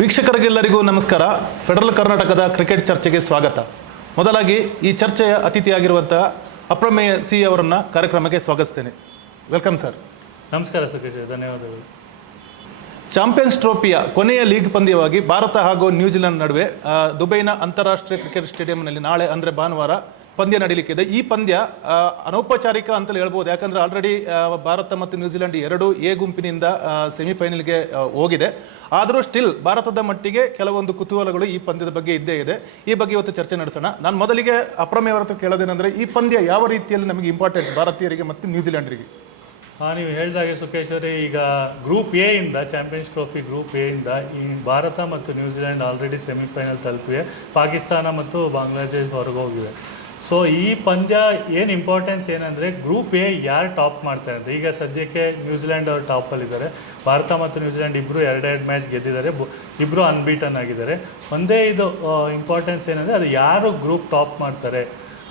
ವೀಕ್ಷಕರಿಗೆಲ್ಲರಿಗೂ ನಮಸ್ಕಾರ. ಫೆಡರಲ್ ಕರ್ನಾಟಕದ ಕ್ರಿಕೆಟ್ ಚರ್ಚೆಗೆ ಸ್ವಾಗತ. ಮೊದಲಾಗಿ ಈ ಚರ್ಚೆಯ ಅತಿಥಿಯಾಗಿರುವಂತಹ ಅಪ್ರಮೇಯ ಸಿ ಅವರನ್ನು ಕಾರ್ಯಕ್ರಮಕ್ಕೆ ಸ್ವಾಗತಿಸ್ತೇನೆ. Welcome sir. ನಮಸ್ಕಾರ ಸುಖೇಶ್, ಧನ್ಯವಾದಗಳು. ಚಾಂಪಿಯನ್ಸ್ ಟ್ರೋಫಿಯ ಕೊನೆಯ ಲೀಗ್ ಪಂದ್ಯವಾಗಿ ಭಾರತ ಹಾಗೂ ನ್ಯೂಜಿಲೆಂಡ್ ನಡುವೆ ದುಬೈನ ಅಂತಾರಾಷ್ಟ್ರೀಯ ಕ್ರಿಕೆಟ್ ಸ್ಟೇಡಿಯಂನಲ್ಲಿ ನಾಳೆ ಅಂದರೆ ಭಾನುವಾರ ಪಂದ್ಯ ನಡೀಲಿಕ್ಕಿದೆ. ಈ ಪಂದ್ಯ ಅನೌಪಚಾರಿಕ ಅಂತಲೇ ಹೇಳ್ಬೋದು, ಯಾಕಂದರೆ ಆಲ್ರೆಡಿ ಭಾರತ ಮತ್ತು ನ್ಯೂಜಿಲೆಂಡ್ ಎರಡೂ ಎ ಗುಂಪಿನಿಂದ ಸೆಮಿಫೈನಲ್ಗೆ ಹೋಗಿದೆ. ಆದರೂ ಸ್ಟಿಲ್ ಭಾರತದ ಮಟ್ಟಿಗೆ ಕೆಲವೊಂದು ಕುತೂಹಲಗಳು ಈ ಪಂದ್ಯದ ಬಗ್ಗೆ ಇದ್ದೇ ಇದೆ. ಈ ಬಗ್ಗೆ ಇವತ್ತು ಚರ್ಚೆ ನಡೆಸೋಣ. ನಾನು ಮೊದಲಿಗೆ ಅಪ್ರಮೇಯ ಅವರ ಹತ್ರ ಕೇಳೋದೇನೆಂದರೆ, ಈ ಪಂದ್ಯ ಯಾವ ರೀತಿಯಲ್ಲಿ ನಮಗೆ ಇಂಪಾರ್ಟೆಂಟ್ ಭಾರತೀಯರಿಗೆ ಮತ್ತು ನ್ಯೂಜಿಲೆಂಡ್ರಿಗೆ? ನೀವು ಹೇಳಿದಾಗೆ ಸುಖೇಶ್ ಅವರೇ, ಈಗ ಗ್ರೂಪ್ ಎ ಇಂದ ಚಾಂಪಿಯನ್ಸ್ ಟ್ರೋಫಿ ಗ್ರೂಪ್ ಎ ಇಂದ ಈ ಭಾರತ ಮತ್ತು ನ್ಯೂಜಿಲೆಂಡ್ ಆಲ್ರೆಡಿ ಸೆಮಿಫೈನಲ್ ತಲುಪಿವೆ. ಪಾಕಿಸ್ತಾನ ಮತ್ತು ಬಾಂಗ್ಲಾದೇಶ್ ಹೊರಗೆ ಹೋಗಿವೆ. ಸೊ ಈ ಪಂದ್ಯ ಏನು ಇಂಪಾರ್ಟೆನ್ಸ್ ಏನಂದರೆ, ಗ್ರೂಪ್ ಎ ಯಾರು ಟಾಪ್ ಮಾಡ್ತಾರೆ ಅಂತ. ಈಗ ಸದ್ಯಕ್ಕೆ ನ್ಯೂಜಿಲೆಂಡ್ ಅವರು ಟಾಪಲ್ಲಿದ್ದಾರೆ. ಭಾರತ ಮತ್ತು ನ್ಯೂಜಿಲೆಂಡ್ ಇಬ್ಬರು ಎರಡೆರಡು ಮ್ಯಾಚ್ ಗೆದ್ದಿದ್ದಾರೆ, ಇಬ್ಬರು ಅನ್ಬೀಟನ್ ಆಗಿದ್ದಾರೆ. ಒಂದೇ ಇದು ಇಂಪಾರ್ಟೆನ್ಸ್ ಏನಂದರೆ, ಅದು ಯಾರು ಗ್ರೂಪ್ ಟಾಪ್ ಮಾಡ್ತಾರೆ,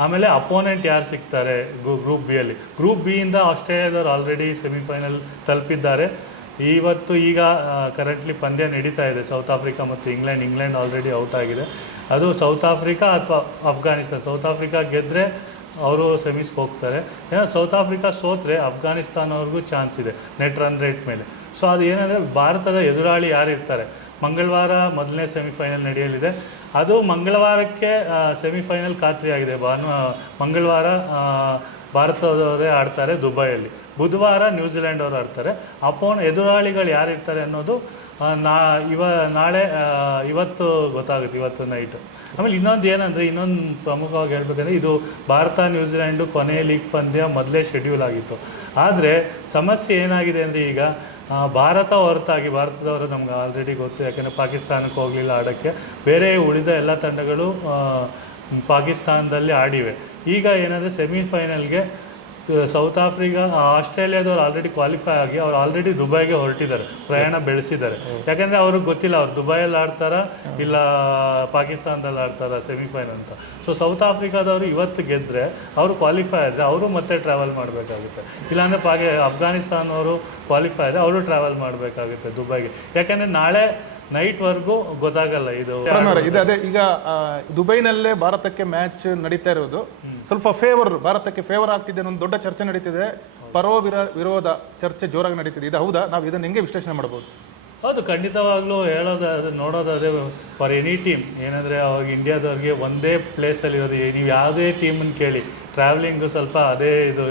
ಆಮೇಲೆ ಅಪೋನೆಂಟ್ ಯಾರು ಸಿಗ್ತಾರೆ ಗ್ರೂಪ್ ಬಿ ಅಲ್ಲಿ. ಗ್ರೂಪ್ ಬಿ ಇಂದ ಆಸ್ಟ್ರೇಲಿಯಾದವ್ರು ಆಲ್ರೆಡಿ ಸೆಮಿಫೈನಲ್ ತಲುಪಿದ್ದಾರೆ. ಈಗ ಕರೆಂಟ್ಲಿ ಪಂದ್ಯ ನಡೀತಾ ಇದೆ ಸೌತ್ ಆಫ್ರಿಕಾ ಮತ್ತು ಇಂಗ್ಲೆಂಡ್ ಆಲ್ರೆಡಿ ಔಟ್ ಆಗಿದೆ. ಅದು ಸೌತ್ ಆಫ್ರಿಕಾ ಅಥವಾ ಅಫ್ಘಾನಿಸ್ತಾನ. ಸೌತ್ ಆಫ್ರಿಕಾ ಗೆದ್ದರೆ ಅವರು ಸೆಮೀಸ್ಗೆ ಹೋಗ್ತಾರೆ. ಏನೋ ಸೌತ್ ಆಫ್ರಿಕಾ ಸೋತ್ರೆ ಅಫ್ಘಾನಿಸ್ತಾನವ್ರಿಗೂ ಚಾನ್ಸ್ ಇದೆ ನೆಟ್ ರನ್ ರೇಟ್ ಮೇಲೆ. ಸೊ ಅದು ಏನಂದರೆ, ಭಾರತದ ಎದುರಾಳಿ ಯಾರಿರ್ತಾರೆ, ಮಂಗಳವಾರ ಮೊದಲನೇ ಸೆಮಿಫೈನಲ್ ನಡೆಯಲಿದೆ. ಅದು ಮಂಗಳವಾರಕ್ಕೆ ಸೆಮಿಫೈನಲ್ ಖಾತ್ರಿಯಾಗಿದೆ. ಮಂಗಳವಾರ ಭಾರತದವರೇ ಆಡ್ತಾರೆ ದುಬೈಯಲ್ಲಿ, ಬುಧವಾರ ನ್ಯೂಜಿಲೆಂಡ್ ಅವರು ಆಡ್ತಾರೆ. ಎದುರಾಳಿಗಳು ಯಾರಿರ್ತಾರೆ ಅನ್ನೋದು ಇವತ್ತು ಗೊತ್ತಾಗುತ್ತೆ, ಇವತ್ತು ನೈಟು. ಆಮೇಲೆ ಇನ್ನೊಂದು ಪ್ರಮುಖವಾಗಿ ಹೇಳ್ಬೇಕಂದ್ರೆ, ಇದು ಭಾರತ ನ್ಯೂಜಿಲೆಂಡು ಕೊನೆಯ ಲೀಗ್ ಪಂದ್ಯ ಮೊದಲೇ ಶೆಡ್ಯೂಲ್ ಆಗಿತ್ತು. ಆದರೆ ಸಮಸ್ಯೆ ಏನಾಗಿದೆ ಅಂದರೆ, ಈಗ ಭಾರತ ಹೊರತಾಗಿ ಭಾರತದವರು ನಮ್ಗೆ ಆಲ್ರೆಡಿ ಗೊತ್ತು, ಯಾಕೆಂದರೆ ಪಾಕಿಸ್ತಾನಕ್ಕೆ ಹೋಗಲಿಲ್ಲ ಆಡೋಕ್ಕೆ. ಬೇರೆ ಉಳಿದ ಎಲ್ಲ ತಂಡಗಳು ಪಾಕಿಸ್ತಾನದಲ್ಲಿ ಆಡಿವೆ. ಈಗ ಏನಂದರೆ, ಸೆಮಿಫೈನಲ್ಗೆ ಸೌತ್ ಆಫ್ರಿಕಾ ಆಸ್ಟ್ರೇಲಿಯಾದವ್ರು ಆಲ್ರೆಡಿ ಕ್ವಾಲಿಫೈ ಆಗಿ ಅವ್ರು ಆಲ್ರೆಡಿ ದುಬೈಗೆ ಹೊರಟಿದ್ದಾರೆ, ಪ್ರಯಾಣ ಬೆಳೆಸಿದ್ದಾರೆ. ಯಾಕೆಂದರೆ ಅವ್ರಿಗೆ ಗೊತ್ತಿಲ್ಲ ಅವ್ರು ದುಬೈಯಲ್ಲಿ ಆಡ್ತಾರಾ ಇಲ್ಲ ಪಾಕಿಸ್ತಾನದಲ್ಲಿ ಆಡ್ತಾರಾ ಸೆಮಿಫೈನಲ್ ಅಂತ. ಸೊ ಸೌತ್ ಆಫ್ರಿಕಾದವರು ಇವತ್ತು ಗೆದ್ದರೆ, ಅವರು ಕ್ವಾಲಿಫೈ ಆದರೆ ಅವರು ಮತ್ತೆ ಟ್ರಾವೆಲ್ ಮಾಡಬೇಕಾಗುತ್ತೆ. ಇಲ್ಲಾಂದರೆ ಅಫ್ಘಾನಿಸ್ತಾನವರು ಕ್ವಾಲಿಫೈ ಆದರೆ ಅವರು ಟ್ರಾವೆಲ್ ಮಾಡಬೇಕಾಗುತ್ತೆ ದುಬೈಗೆ. ಯಾಕೆಂದರೆ ನಾಳೆ ನೈಟ್ವರೆಗೂ ಗೊತ್ತಾಗಲ್ಲ ಇದು. ಅದೇ ಈಗ ದುಬೈನಲ್ಲೇ ಭಾರತಕ್ಕೆ ಮ್ಯಾಚ್ ನಡೀತಾ ಇರೋದು ಸ್ವಲ್ಪ ಭಾರತಕ್ಕೆ ಫೇವರ್ ಆಗ್ತಿದೆ ಅನ್ನೋ ದೊಡ್ಡ ಚರ್ಚೆ ನಡೀತಿದೆ. ವಿರೋಧ ಚರ್ಚೆ ಜೋರಾಗಿ ನಡೀತಿದೆ. ಇದು ಹೌದಾ? ನಾವು ಇದನ್ನು ಹೆಂಗೆ ವಿಶ್ಲೇಷಣೆ ಮಾಡ್ಬೋದು? ಹೌದು, ಖಂಡಿತವಾಗ್ಲೂ ನೋಡೋದಾದರೆ ಫಾರ್ ಎನಿ ಟೀಮ್ ಏನಂದರೆ, ಅವಾಗ ಇಂಡಿಯಾದವ್ರಿಗೆ ಒಂದೇ ಪ್ಲೇಸಲ್ಲಿರೋದು. ನೀವು ಯಾವುದೇ ಟೀಮನ್ನು ಕೇಳಿ, ಟ್ರಾವೆಲಿಂಗು ಸ್ವಲ್ಪ ಅದೇ ಇದು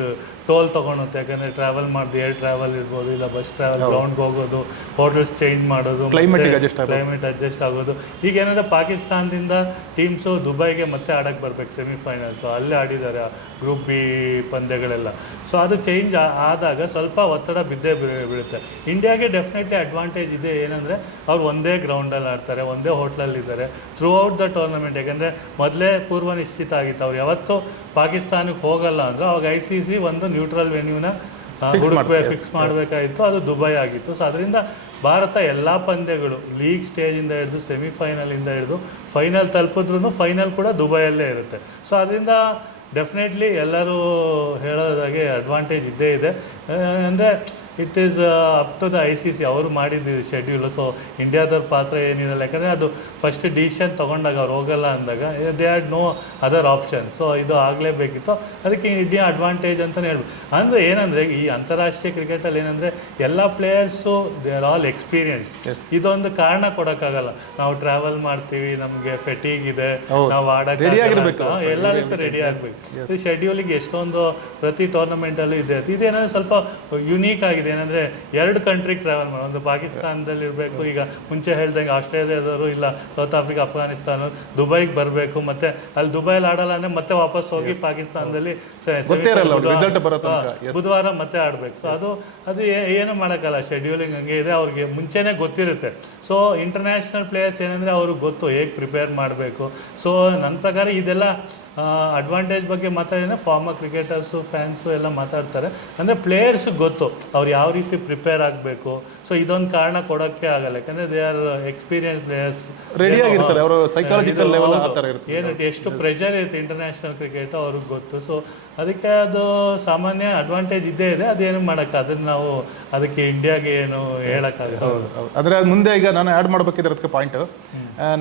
ಟೋಲ್ ತೊಗೊಳುತ್ತೆ. ಯಾಕಂದರೆ ಟ್ರಾವೆಲ್ ಮಾಡಿದೆ, ಏರ್ ಟ್ರಾವೆಲ್ ಇರ್ಬೋದು, ಇಲ್ಲ ಬಸ್ ಟ್ರಾವೆಲ್, ಗ್ರೌಂಡ್ಗೆ ಹೋಗೋದು, ಹೋಟೆಲ್ಸ್ ಚೇಂಜ್ ಮಾಡೋದು, ಕ್ಲೈಮೇಟ್ ಅಡ್ಜಸ್ಟ್ ಆಗೋದು. ಈಗ ಏನಂದರೆ, ಪಾಕಿಸ್ತಾನದಿಂದ ಟೀಮ್ಸು ದುಬೈಗೆ ಮತ್ತೆ ಆಡೋಕ್ಕೆ ಬರಬೇಕು ಸೆಮಿಫೈನಲ್ಸು. ಅಲ್ಲೇ ಆಡಿದ್ದಾರೆ ಗ್ರೂಪ್ ಬಿ ಪಂದ್ಯಗಳೆಲ್ಲ. ಸೊ ಅದು ಚೇಂಜ್ ಆದಾಗ ಸ್ವಲ್ಪ ಒತ್ತಡ ಬಿದ್ದೇ ಬೀಳುತ್ತೆ. ಇಂಡಿಯಾಗೆ ಡೆಫಿನೆಟ್ಲಿ ಅಡ್ವಾಂಟೇಜ್ ಇದೆ. ಏನಂದರೆ, ಅವ್ರು ಒಂದೇ ಗ್ರೌಂಡಲ್ಲಿ ಆಡ್ತಾರೆ, ಒಂದೇ ಹೋಟ್ಲಲ್ಲಿದ್ದಾರೆ ಥ್ರೂ ಔಟ್ ದ ಟೂರ್ನಮೆಂಟ್. ಯಾಕೆಂದರೆ ಮೊದಲೇ ಪೂರ್ವ ನಿಶ್ಚಿತ ಆಗಿತ್ತು, ಅವ್ರು ಯಾವತ್ತೂ ಪಾಕಿಸ್ತಾನಕ್ಕೆ ಹೋಗಲ್ಲ ಅಂದರೆ ಅವಾಗ ICC ಒಂದು ನ್ಯೂಟ್ರಲ್ ವೆನ್ಯೂನ ಫಿಕ್ಸ್ ಮಾಡಬೇಕಾಗಿತ್ತು. ಅದು ದುಬೈ ಆಗಿತ್ತು. ಸೊ ಅದರಿಂದ ಭಾರತ ಎಲ್ಲ ಪಂದ್ಯಗಳು ಲೀಗ್ ಸ್ಟೇಜಿಂದ ಹಿಡಿದು ಸೆಮಿಫೈನಲಿಂದ ಹಿಡಿದು ಫೈನಲ್ ತಲುಪಿದ್ರೂ ಫೈನಲ್ ಕೂಡ ದುಬೈಯಲ್ಲೇ ಇರುತ್ತೆ. ಸೊ ಅದರಿಂದ ಡೆಫಿನೆಟ್ಲಿ ಎಲ್ಲರೂ ಹೇಳೋದಾಗೆ ಅಡ್ವಾಂಟೇಜ್ ಇದ್ದೇ ಇದೆ. ಅಂದರೆ it is up to the ICC ಅವರು ಮಾಡಿದ್ದು ಶೆಡ್ಯೂಲು. ಸೊ ಇಂಡಿಯಾದವ್ರ ಪಾತ್ರ ಏನಿರಲ್ಲ, ಯಾಕಂದರೆ ಅದು ಫಸ್ಟ್ ಡಿಸಿಷನ್ ತೊಗೊಂಡಾಗ ಅವ್ರು ಹೋಗಲ್ಲ ಅಂದಾಗ they had no other option. So ಇದು ಆಗಲೇಬೇಕಿತ್ತು. ಅದಕ್ಕೆ ಇಂಡಿಯಾ ಅಡ್ವಾಂಟೇಜ್ ಅಂತಲೇ ಹೇಳ್ಬೋದು. ಅಂದರೆ ಏನಂದರೆ, ಈ ಅಂತಾರಾಷ್ಟ್ರೀಯ ಕ್ರಿಕೆಟಲ್ಲಿ ಏನಂದರೆ, ಎಲ್ಲ players they are all experience. ಇದೊಂದು ಕಾರಣ ಕೊಡೋಕ್ಕಾಗಲ್ಲ. ನಾವು ಟ್ರಾವೆಲ್ ಮಾಡ್ತೀವಿ, ನಮಗೆ ಫೆಟೀಗ್ ಇದೆ, ನಾವು ಆಡೋಕ್ಕೆ ಎಲ್ಲದಕ್ಕೂ ರೆಡಿ ಆಗಬೇಕು. ಈ ಶೆಡ್ಯೂಲಿಗೆ ಎಷ್ಟೊಂದು ಪ್ರತಿ ಟೂರ್ನಮೆಂಟಲ್ಲೂ ಇದೆ. ಇದೇನಂದರೆ ಸ್ವಲ್ಪ ಯುನೀಕ್ ಆಗಿದೆ. ಏನಂದರೆ, ಎರಡು ಕಂಟ್ರಿಗೆ ಟ್ರಾವೆಲ್ ಮಾಡೋ, ಒಂದು ಪಾಕಿಸ್ತಾನದಲ್ಲಿ ಇರಬೇಕು. ಈಗ ಮುಂಚೆ ಹೇಳ್ದಂಗೆ ಆಸ್ಟ್ರೇಲಿಯಾದವರು ಇಲ್ಲ ಸೌತ್ ಆಫ್ರಿಕಾ ಅಫ್ಘಾನಿಸ್ತಾನ ದುಬೈಗೆ ಬರಬೇಕು, ಮತ್ತೆ ಅಲ್ಲಿ ದುಬೈಲಿ ಆಡಲ್ಲ ಅಂದರೆ ಮತ್ತೆ ವಾಪಸ್ ಹೋಗಿ ಪಾಕಿಸ್ತಾನದಲ್ಲಿ ಬುಧವಾರ ಮತ್ತೆ ಆಡಬೇಕು. ಸೊ ಅದು ಏನು ಮಾಡೋಕ್ಕಲ್ಲ, ಶೆಡ್ಯೂಲಿಂಗ್ ಹಂಗೆ ಇದೆ. ಅವ್ರಿಗೆ ಮುಂಚೆನೇ ಗೊತ್ತಿರುತ್ತೆ. ಸೊ ಇಂಟರ್ನ್ಯಾಷನಲ್ ಪ್ಲೇಯರ್ಸ್ ಏನಂದರೆ, ಅವ್ರಿಗೆ ಗೊತ್ತು ಹೇಗೆ ಪ್ರಿಪೇರ್ ಮಾಡಬೇಕು. ಸೊ ನನ್ನ ಪ್ರಕಾರ ಇದೆಲ್ಲ ಅಡ್ವಾಂಟೇಜ್ ಬಗ್ಗೆ ಮಾತಾಡಿದ್ರೆ ಫಾರ್ಮರ್ ಕ್ರಿಕೆಟರ್ಸು, ಫ್ಯಾನ್ಸು ಎಲ್ಲ ಮಾತಾಡ್ತಾರೆ. ಅಂದರೆ ಪ್ಲೇಯರ್ಸಿಗೆ ಗೊತ್ತು ಅವ್ರು ಯಾವ ರೀತಿ ಪ್ರಿಪೇರ್ ಆಗಬೇಕು. ಸೊ ಇದೊಂದು ಕಾರಣ ಕೊಡೋಕ್ಕೆ ಆಗಲ್ಲ, ಯಾಕಂದರೆ they are experience players, ready ಆಗಿರ್ತಾರೆ. ಅವರು ಸೈಕಾಲಜಿಕಲ್ ಲೆವೆಲ್ ಏನು ಎಷ್ಟು ಪ್ರೆಷರ್ ಇರುತ್ತೆ ಇಂಟರ್ನ್ಯಾಷನಲ್ ಕ್ರಿಕೆಟ್ ಅವ್ರಿಗೆ ಗೊತ್ತು. ಸೊ ಅದಕ್ಕೆ ಅದು ಸಾಮಾನ್ಯ ಅಡ್ವಾಂಟೇಜ್ ಇದ್ದೇ ಇದೆ. ಅದೇನು ಮಾಡೋಕ್ಕೆ, ಅದನ್ನು ನಾವು ಅದಕ್ಕೆ ಇಂಡಿಯಾಗೆ ಏನು ಹೇಳಕ್ಕಾಗಲ್ಲ. ಆದರೆ ಮುಂದೆ ಈಗ ನಾನು ಆ್ಯಡ್ ಮಾಡಬೇಕಿದ್ರೆ ಅದಕ್ಕೆ ಪಾಯಿಂಟ್